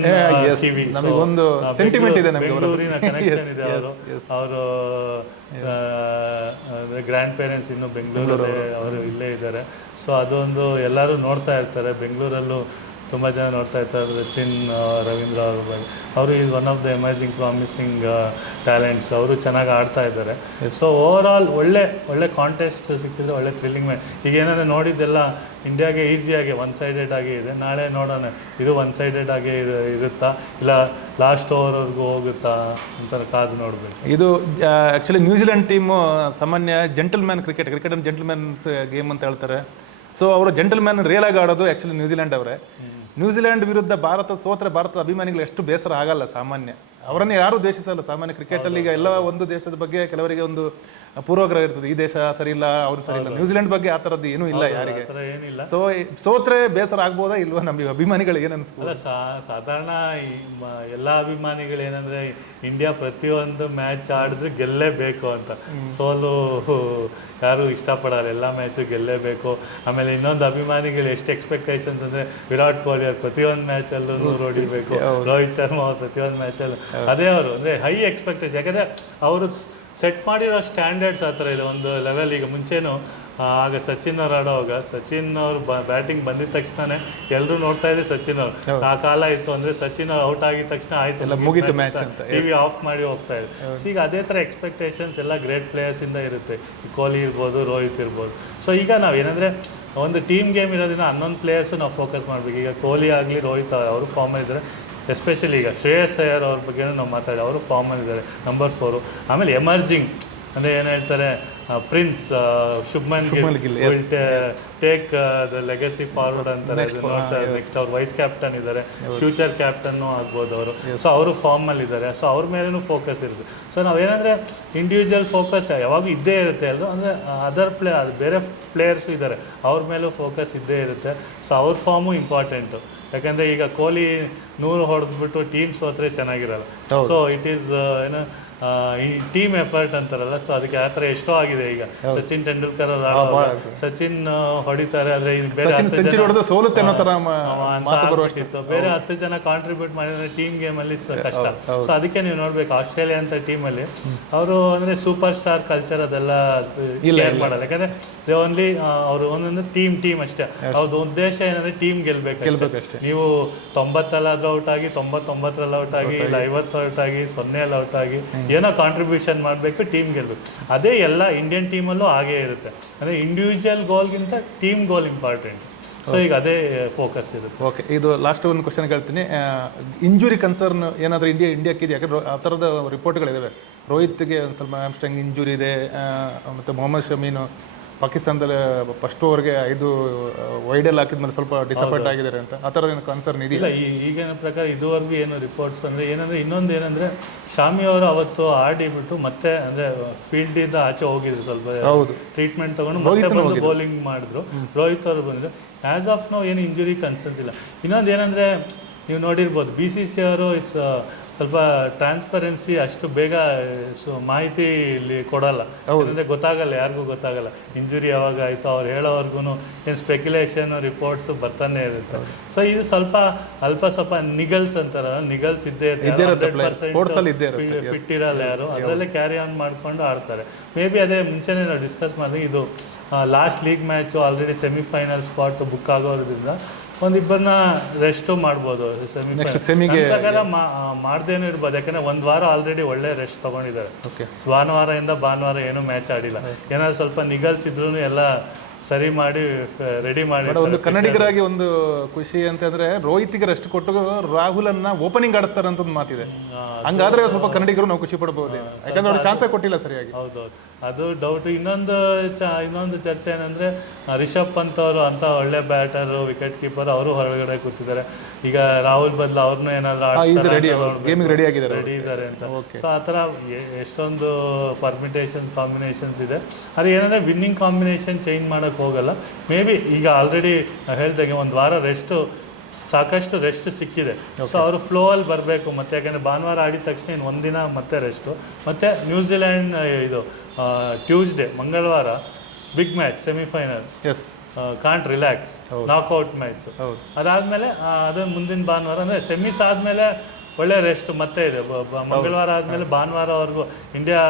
ಟಿವಿ, ಒಂದು ಸೆಂಟಿಮೆಂಟ್ ಇದೆ, ಬೆಂಗಳೂರಿನ ಕನೆಕ್ಷನ್ ಇದೆ. ಅವರು ಗ್ರ್ಯಾಂಡ್ ಪೇರೆಂಟ್ಸ್ ಇನ್ನೂ ಬೆಂಗಳೂರಲ್ಲೇ ಅವರು ಇಲ್ಲೇ ಇದ್ದಾರೆ. ಸೊ ಅದೊಂದು ಎಲ್ಲರೂ ನೋಡ್ತಾ ಇರ್ತಾರೆ, ಬೆಂಗಳೂರಲ್ಲೂ ತುಂಬ ಜನ ನೋಡ್ತಾ ಇರ್ತಾರೆ ಸಚಿನ್ ರವೀಂದ್ರ ಅವ್ರ ಬಗ್ಗೆ. ಅವರು is one of the emerging promising talents. ಅವರು ಚೆನ್ನಾಗಿ ಆಡ್ತಾ ಇದ್ದಾರೆ. ಸೊ ಓವರ್ ಆಲ್ ಒಳ್ಳೆ ಕಾಂಟೆಸ್ಟ್ ಸಿಕ್ಕಿದ್ರೆ ಒಳ್ಳೆ ಥ್ರಿಲ್ಲಿಂಗ್ ಮ್ಯಾಚ್. ಈಗ ಏನಂದರೆ ನೋಡಿದ್ದೆಲ್ಲ ಇಂಡಿಯಾಗೆ ಈಸಿಯಾಗಿ ಒನ್ ಸೈಡೆಡ್ ಆಗಿ ಇದೆ. ನಾಳೆ ನೋಡೋಣ ಇದು ಒನ್ ಸೈಡೆಡ್ ಆಗಿ ಇರುತ್ತಾ ಇಲ್ಲ ಲಾಸ್ಟ್ ಓವರ್ವರೆಗೂ ಹೋಗುತ್ತಾ ಅಂತ ಕಾದು ನೋಡಬೇಕು. ಇದು ಆ್ಯಕ್ಚುಲಿ ನ್ಯೂಜಿಲೆಂಡ್ ಟೀಮು ಸಾಮಾನ್ಯ ಜೆಂಟಲ್ಮ್ಯಾನ್ ಕ್ರಿಕೆಟ್ ಅನ್ನು ಜೆಂಟಲ್ಮ್ಯಾನ್ಸ್ ಗೇಮ್ ಅಂತ ಹೇಳ್ತಾರೆ. ಸೊ ಅವರು ಜೆಂಟಲ್ಮ್ಯಾನ್ ರಿಯಲ್ ಆಗಿ ಆಡೋದು ಆ್ಯಕ್ಚುಲಿ ನ್ಯೂಜಿಲೆಂಡ್ ಅವರೇ. ನ್ಯೂಜಿಲೆಂಡ್ ವಿರುದ್ಧ ಭಾರತ ಸೋತ್ರೆ ಭಾರತದ ಅಭಿಮಾನಿಗಳು ಎಷ್ಟು ಬೇಸರ ಆಗಲ್ಲ. ಸಾಮಾನ್ಯ ಅವರನ್ನು ಯಾರೂ ದ್ವೇಷಿಸಲ್ಲ ಸಾಮಾನ್ಯ ಕ್ರಿಕೆಟಲ್ಲಿ. ಈಗ ಎಲ್ಲ ಒಂದು ದೇಶದ ಬಗ್ಗೆ ಕೆಲವರಿಗೆ ಒಂದು ಪೂರ್ವಗ್ರಹ ಇರ್ತದೆ, ಈ ದೇಶ ಸರಿ ಇಲ್ಲ ಅವ್ರು ಸರಿ ಇಲ್ಲ. ನ್ಯೂಜಿಲೆಂಡ್ ಬಗ್ಗೆ ಆ ಥರದ್ದು ಏನೂ ಇಲ್ಲ ಯಾರಿಗೆ. ಸೊ ಸೋತ್ರೆ ಬೇಸರ ಆಗ್ಬೋದಾ ಇಲ್ವಾ ನಮಗೆ ಅಭಿಮಾನಿಗಳು ಏನು ಅನಿಸ್ಬೋದು? ಸಾಧಾರಣ ಎಲ್ಲ ಅಭಿಮಾನಿಗಳು ಏನಂದರೆ ಇಂಡಿಯಾ ಪ್ರತಿಯೊಂದು ಮ್ಯಾಚ್ ಆಡಿದ್ರೆ ಗೆಲ್ಲೇಬೇಕು ಅಂತ, ಸೋಲು ಯಾರು ಇಷ್ಟಪಡಲ್ಲ, ಎಲ್ಲ ಮ್ಯಾಚು ಗೆಲ್ಲೇಬೇಕು. ಆಮೇಲೆ ಇನ್ನೊಂದು ಅಭಿಮಾನಿಗಳು ಎಷ್ಟು ಎಕ್ಸ್ಪೆಕ್ಟೇಷನ್ಸ್ ಅಂದರೆ ವಿರಾಟ್ ಕೊಹ್ಲಿ ಅವ್ರು ಪ್ರತಿಯೊಂದು ಮ್ಯಾಚಲ್ಲೂ 100 ಹೊಡಿಬೇಕು, ರೋಹಿತ್ ಶರ್ಮಾ ಅವ್ರು ಪ್ರತಿಯೊಂದು ಮ್ಯಾಚಲ್ಲೂ ಅದೇ ಅವರು ಅಂದರೆ ಹೈ ಎಕ್ಸ್ಪೆಕ್ಟೇಷನ್. ಯಾಕಂದರೆ ಅವರು ಸೆಟ್ ಮಾಡಿರೋ ಸ್ಟ್ಯಾಂಡರ್ಡ್ಸ್ ಆ ಥರ ಇದೆ ಒಂದು ಲೆವೆಲ್. ಈಗ ಮುಂಚೆನೂ ಆಗ ಸಚಿನ್ ಅವ್ರು ಆಡೋವಾಗ ಸಚಿನ್ ಅವರು ಬ್ಯಾಟಿಂಗ್ ಬಂದಿದ ತಕ್ಷಣ ಎಲ್ಲರೂ ನೋಡ್ತಾ ಇದ್ದೆ ಸಚಿನ್ ಅವರು. ಆ ಕಾಲ ಇತ್ತು ಅಂದರೆ ಸಚಿನ್ ಅವ್ರು ಔಟ್ ಆಗಿದ ತಕ್ಷಣ ಆಯ್ತು ಮುಗಿತು ಮ್ಯಾಚ್ ಅಂತ ಟಿವಿ ಆಫ್ ಮಾಡಿ ಹೋಗ್ತಾ ಇದೆ. ಸೊ ಈಗ ಅದೇ ಥರ ಎಕ್ಸ್ಪೆಕ್ಟೇಷನ್ಸ್ ಎಲ್ಲ ಗ್ರೇಟ್ ಪ್ಲೇಯರ್ಸಿಂದ ಇರುತ್ತೆ. ಕೊಹ್ಲಿ ಇರ್ಬೋದು, ರೋಹಿತ್ ಇರ್ಬೋದು. ಸೊ ಈಗ ನಾವು ಏನಂದರೆ ಒಂದು ಟೀಮ್ ಗೇಮ್ ಇರೋದ್ರಿಂದ 11 ಪ್ಲೇಯರ್ಸು ನಾವು ಫೋಕಸ್ ಮಾಡಬೇಕು. ಈಗ ಕೊಹ್ಲಿ ಆಗಲಿ ರೋಹಿತ್ ಅವರು ಫಾರ್ಮ್ ಇದ್ದರೆ ಎಸ್ಪೆಷಲಿ ಈಗ ಶ್ರೇಯಸ್ ಅಯ್ಯರ್ ಅವ್ರ ಬಗ್ಗೆ ನಾವು ಮಾತಾಡಿ, ಅವರು ಫಾರ್ಮಲ್ಲಿದ್ದಾರೆ ನಂಬರ್ 4. ಆಮೇಲೆ ಎಮರ್ಜಿಂಗ್ ಅಂದರೆ ಏನು ಹೇಳ್ತಾರೆ, prince Shubman Gill will take the legacy forward ಅಂತಾರೆ. ನೆಕ್ಸ್ಟ್ ಅವ್ರು ವೈಸ್ ಕ್ಯಾಪ್ಟನ್ ಇದ್ದಾರೆ, ಫ್ಯೂಚರ್ ಕ್ಯಾಪ್ಟನ್ನು ಆಗ್ಬೋದು ಅವರು. ಸೊ ಅವರು ಫಾರ್ಮಲ್ಲಿ ಇದ್ದಾರೆ. ಸೊ ಅವ್ರ ಮೇಲೂ ಫೋಕಸ್ ಇರುತ್ತೆ. ಸೊ ನಾವೇನಂದರೆ ಇಂಡಿವಿಜುವಲ್ ಫೋಕಸ್ ಯಾವಾಗೂ ಇದ್ದೇ ಇರುತ್ತೆ ಅಲ್ವ, ಅಂದರೆ ಅದರ್ ಬೇರೆ ಪ್ಲೇಯರ್ಸು ಇದ್ದಾರೆ, ಅವ್ರ ಮೇಲೂ ಫೋಕಸ್ ಇದ್ದೇ ಇರುತ್ತೆ. ಸೊ ಅವ್ರ ಫಾರ್ಮು ಇಂಪಾರ್ಟೆಂಟು. ಯಾಕಂದರೆ ಈಗ ಕೊಹ್ಲಿ 100 ಹೊಡೆದ್ಬಿಟ್ಟು ಟೀಮ್ ಸೋತ್ರೆ ಚೆನ್ನಾಗಿರಲ್ಲ. ಸೊ ಇಟ್ ಈಸ್ ಏನೋ ಈ ಟೀಮ್ ಎಫರ್ಟ್ ಅಂತಾರಲ್ಲ. ಸೊ ಅದಕ್ಕೆ ಆ ಥರ ಎಷ್ಟೋ ಆಗಿದೆ. ಈಗ ಸಚಿನ್ ತೆಂಡೂಲ್ಕರ್ ಸಚಿನ್ ಹೊಡಿತಾರೆ, ಆದರೆ ಬೇರೆ 10 ಜನ ಕಾಂಟ್ರಿಬ್ಯೂಟ್ ಮಾಡಿದ್ರೆ ಟೀಮ್ ಗೇಮಲ್ಲಿ ಕಷ್ಟ. ಸೊ ಅದಕ್ಕೆ ನೀವು ನೋಡ್ಬೇಕು, ಆಸ್ಟ್ರೇಲಿಯಾ ಅಂತ ಟೀಮಲ್ಲಿ ಅವರು ಅಂದರೆ ಸೂಪರ್ ಸ್ಟಾರ್ ಕಲ್ಚರ್ ಅದೆಲ್ಲ ಕೇರ್ ಮಾಡಲ್ಲ. ಯಾಕಂದರೆ ದೇ ಓನ್ಲಿ ಅವರು ಒಂದೊಂದು ಟೀಮ್ ಅಷ್ಟೇ. ಅವ್ರದ್ದು ಉದ್ದೇಶ ಏನಂದರೆ ಟೀಮ್ ಗೆಲ್ಬೇಕು. ನೀವು 90 ಔಟ್ ಆಗಿ 99 ಔಟ್ ಆಗಿ ಇಲ್ಲ 50 ಔಟ್ ಆಗಿ 0 ಔಟ್ ಆಗಿ ಏನೋ ಕಾಂಟ್ರಿಬ್ಯೂಷನ್ ಮಾಡಬೇಕು, ಟೀಮ್ ಗೆಲ್ಬೇಕು. ಅದೇ ಎಲ್ಲ ಇಂಡಿಯನ್ ಟೀಮಲ್ಲೂ ಹಾಗೇ ಇರುತ್ತೆ. ಅಂದರೆ ಇಂಡಿವಿಜುವಲ್ ಗೋಲ್ಗಿಂತ ಟೀಮ್ ಗೋಲ್ ಇಂಪಾರ್ಟೆಂಟ್. ಸೊ ಈಗ ಅದೇ ಫೋಕಸ್ ಇರುತ್ತೆ. ಓಕೆ, ಇದು ಲಾಸ್ಟ್ ಒಂದು ಕ್ವಶನ್ ಕೇಳ್ತೀನಿ. ಇಂಜುರಿ ಕನ್ಸರ್ನ್ ಏನಾದರೂ ಇಂಡಿಯಾಕ್ಕೆ ಇದೆ? ಯಾಕಂದ್ರೆ ಆ ಥರದ ರಿಪೋರ್ಟ್ಗಳಿದ್ದಾವೆ. ರೋಹಿತ್ಗೆ ಒಂದು ಸ್ವಲ್ಪ ಹ್ಯಾಮ್ಸ್ಟ್ರಿಂಗ್ ಇಂಜುರಿ ಇದೆ, ಮತ್ತು ಮೊಹಮ್ಮದ್ ಶಮೀನು ಪಾಕಿಸ್ತಾನದಲ್ಲಿ ಫಸ್ಟ್ ಓವರ್ಗೆ 5 ವೈಡಲ್ಲಿ ಹಾಕಿದ್ಮೇಲೆ ಸ್ವಲ್ಪ ಡಿಸಪಾಯಿಂಟ್ ಆಗಿದ್ದಾರೆ ಅಂತ, ಆ ಥರದ ಏನು ಕನ್ಸರ್ನ್ ಇದೆಯಲ್ಲ? ಈಗಿನ ಪ್ರಕಾರ ಇದುವರೆಗೂ ಏನು ರಿಪೋರ್ಟ್ಸ್ ಅಂದರೆ ಏನಂದರೆ, ಇನ್ನೊಂದು ಏನಂದರೆ ಶಾಮಿ ಅವರು ಅವತ್ತು ಆಡಿಬಿಟ್ಟು ಮತ್ತೆ ಅಂದರೆ ಫೀಲ್ಡಿಂದ ಆಚೆ ಹೋಗಿದ್ರು, ಸ್ವಲ್ಪ ಟ್ರೀಟ್ಮೆಂಟ್ ತೊಗೊಂಡು ಮತ್ತೆ ಬೌಲಿಂಗ್ ಮಾಡಿದ್ರು. ರೋಹಿತ್ ಅವರು ಬಂದರು. ಆ್ಯಸ್ ಆಫ್ ನಾವು ಏನು ಇಂಜುರಿ ಕನ್ಸರ್ನ್ಸ್ ಇಲ್ಲ. ಇನ್ನೊಂದು ಏನಂದರೆ ನೀವು ನೋಡಿರ್ಬೋದು, BCCI ಅವರು ಇಟ್ಸ್ ಸ್ವಲ್ಪ ಟ್ರಾನ್ಸ್ಪರೆನ್ಸಿ ಅಷ್ಟು ಬೇಗ ಮಾಹಿತಿ ಇಲ್ಲಿ ಕೊಡಲ್ಲ. ಅಂದರೆ ಗೊತ್ತಾಗಲ್ಲ, ಯಾರಿಗೂ ಗೊತ್ತಾಗಲ್ಲ ಇಂಜುರಿ ಯಾವಾಗ ಆಯಿತು. ಅವ್ರು ಹೇಳೋವರೆಗೂ ಏನು ಸ್ಪೆಕ್ಯುಲೇಷನ್ ರಿಪೋರ್ಟ್ಸ್ ಬರ್ತಾನೆ ಇರುತ್ತೆ. ಸೊ ಇದು ಸ್ವಲ್ಪ ಸ್ವಲ್ಪ ನಿಗಲ್ಸ್ ಅಂತಾರ, ನಿಗಲ್ಸ್ ಇದ್ದೇ ಇರುತ್ತೆ. ಫಿಟ್ ಇರಲ್ಲ ಯಾರು, ಅದರಲ್ಲೇ ಕ್ಯಾರಿ ಆನ್ ಮಾಡಿಕೊಂಡು ಆಡ್ತಾರೆ. ಮೇ ಬಿ ಅದೇ ಮುಂಚೆನೇ ನಾವು ಡಿಸ್ಕಸ್ ಮಾಡಿದ್ವಿ, ಇದು last league match already semifinal spot book ಆಗೋದ್ರಿಂದ ಒಂದಿಬ್ಬರನ್ನ ರೆಸ್ಟು ಮಾಡ್ಬೋದು. ಪ್ರಕಾರ ಮಾಡ್ದೇನೂ ಇರ್ಬೋದು. ಯಾಕಂದರೆ 1 ವಾರ ಆಲ್ರೆಡಿ ಒಳ್ಳೆ ರೆಸ್ಟ್ ತೊಗೊಂಡಿದ್ದಾರೆ. ಭಾನುವಾರ ಏನೂ ಮ್ಯಾಚ್ ಆಡಿಲ್ಲ. ಏನಾದ್ರು ಸ್ವಲ್ಪ ನಿಗಲ್ಸಿದ್ರು ಎಲ್ಲ ಸರಿ ಮಾಡಿ ರೆಡಿ ಮಾಡಿ. ಒಂದು ಕನ್ನಡಿಗರಾಗಿ ಒಂದು ಖುಷಿ ಅಂತಂದ್ರೆ ರೋಹಿತ್ಗೆ ರೆಸ್ಟ್ ಕೊಟ್ಟು ರಾಹುಲನ್ನ ಓಪನಿಂಗ್ ಆಡಿಸ್ತಾರೆ ಅಂತ ಒಂದು ಮಾತಿದೆ. ಹಂಗಾದ್ರೆ ಸ್ವಲ್ಪ ಕನ್ನಡಿಗರು ನಾವು ಖುಷಿ ಪಡಬಹುದು, ಯಾಕಂದ್ರೆ ಅವ್ರು ಚಾನ್ಸೇ ಕೊಟ್ಟಿಲ್ಲ ಸರಿಯಾಗಿ. ಹೌದೌದು, ಅದು ಡೌಟ್. ಇನ್ನೊಂದು ಚರ್ಚೆ ಏನಂದ್ರೆ, ರಿಷಬ್ ಪಂತ್ ಅವರು ಅಂತ ಒಳ್ಳೆ ಬ್ಯಾಟರು, ವಿಕೆಟ್ ಕೀಪರ್, ಅವರು ಹೊರಗಡೆ ಕೂತಿದ್ದಾರೆ. ಈಗ ರಾಹುಲ್ ಬದಲು ಅವ್ರನ್ನೂ ಏನಾದ್ರು ರೆಡಿ ಇದ್ದಾರೆ ಅಂತ. ಸೊ ಆ ಥರ ಎಷ್ಟೊಂದು ಪರ್ಮಿಟೇಷನ್ಸ್ ಕಾಂಬಿನೇಷನ್ಸ್ ಇದೆ. ಅದು ಏನಂದ್ರೆ ವಿನ್ನಿಂಗ್ ಕಾಂಬಿನೇಷನ್ ಚೇಂಜ್ ಮಾಡೋಕ್ಕೆ ಹೋಗಲ್ಲ. ಮೇ ಬಿ ಈಗ ಆಲ್ರೆಡಿ ಹೇಳ್ದಾಗೆ 1 ವಾರ ರೆಸ್ಟು, ಸಾಕಷ್ಟು ರೆಸ್ಟ್ ಸಿಕ್ಕಿದೆ. ಸೊ ಅವರು ಫ್ಲೋ ಅಲ್ಲಿ ಬರಬೇಕು. ಮತ್ತು ಯಾಕೆಂದರೆ ಭಾನುವಾರ ಆಡಿದ ತಕ್ಷಣ ಇನ್ನು 1 ದಿನ ಮತ್ತೆ ರೆಸ್ಟು. ಮತ್ತು ನ್ಯೂಜಿಲ್ಯಾಂಡ್ ಇದು ಟ್ಯೂಸ್ಡೇ ಮಂಗಳವಾರ big match semifinal, can't relax, knockout match. ಅದಾದಮೇಲೆ ಅದನ್ನು ಮುಂದಿನ ಭಾನುವಾರ ಅಂದರೆ ಸೆಮಿಸ್ ಆದಮೇಲೆ ಒಳ್ಳೆ ರೆಸ್ಟ್ ಮತ್ತೆ ಇದೆ. ಮಂಗಳವಾರ ಆದಮೇಲೆ ಭಾನುವಾರವರೆಗೂ ಇಂಡಿಯಾ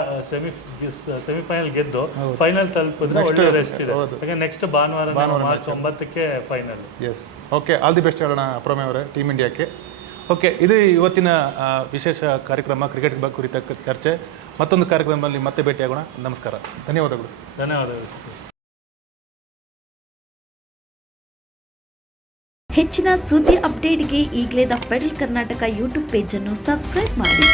ಸೆಮಿಫೈನಲ್ ಗೆದ್ದು ಫೈನಲ್ ತಲುಪಿದ್ರೆ ಒಳ್ಳೆ ರೆಸ್ಟ್ ಇದೆ. ಯಾಕಂದ್ರೆ ನೆಕ್ಸ್ಟ್ ಭಾನುವಾರ ಮಾರ್ಚ್ 9ಕ್ಕೆ final. Okay, all the best ಹೇಳೋಣ ಅಪ್ರಮೇ ಅವರೇ ಟೀಮ್ ಇಂಡಿಯಾಕ್ಕೆ. ಓಕೆ, ಇದು ಇವತ್ತಿನ ವಿಶೇಷ ಕಾರ್ಯಕ್ರಮ, ಕ್ರಿಕೆಟ್ ಕುರಿತ ಚರ್ಚೆ. ಮತ್ತೊಂದು ಕಾರ್ಯಕ್ರಮದಲ್ಲಿ ಮತ್ತೆ ಭೇಟಿಯಾಗೋಣ. ನಮಸ್ಕಾರ, ಧನ್ಯವಾದಗಳು. ಹೆಚ್ಚಿನ ಸುದ್ದಿ ಅಪ್ಡೇಟ್ಗೆ ಈಗಲೇ the federal Karnataka YouTube page ಅನ್ನು ಸಬ್ಸ್ಕ್ರೈಬ್ ಮಾಡಿ.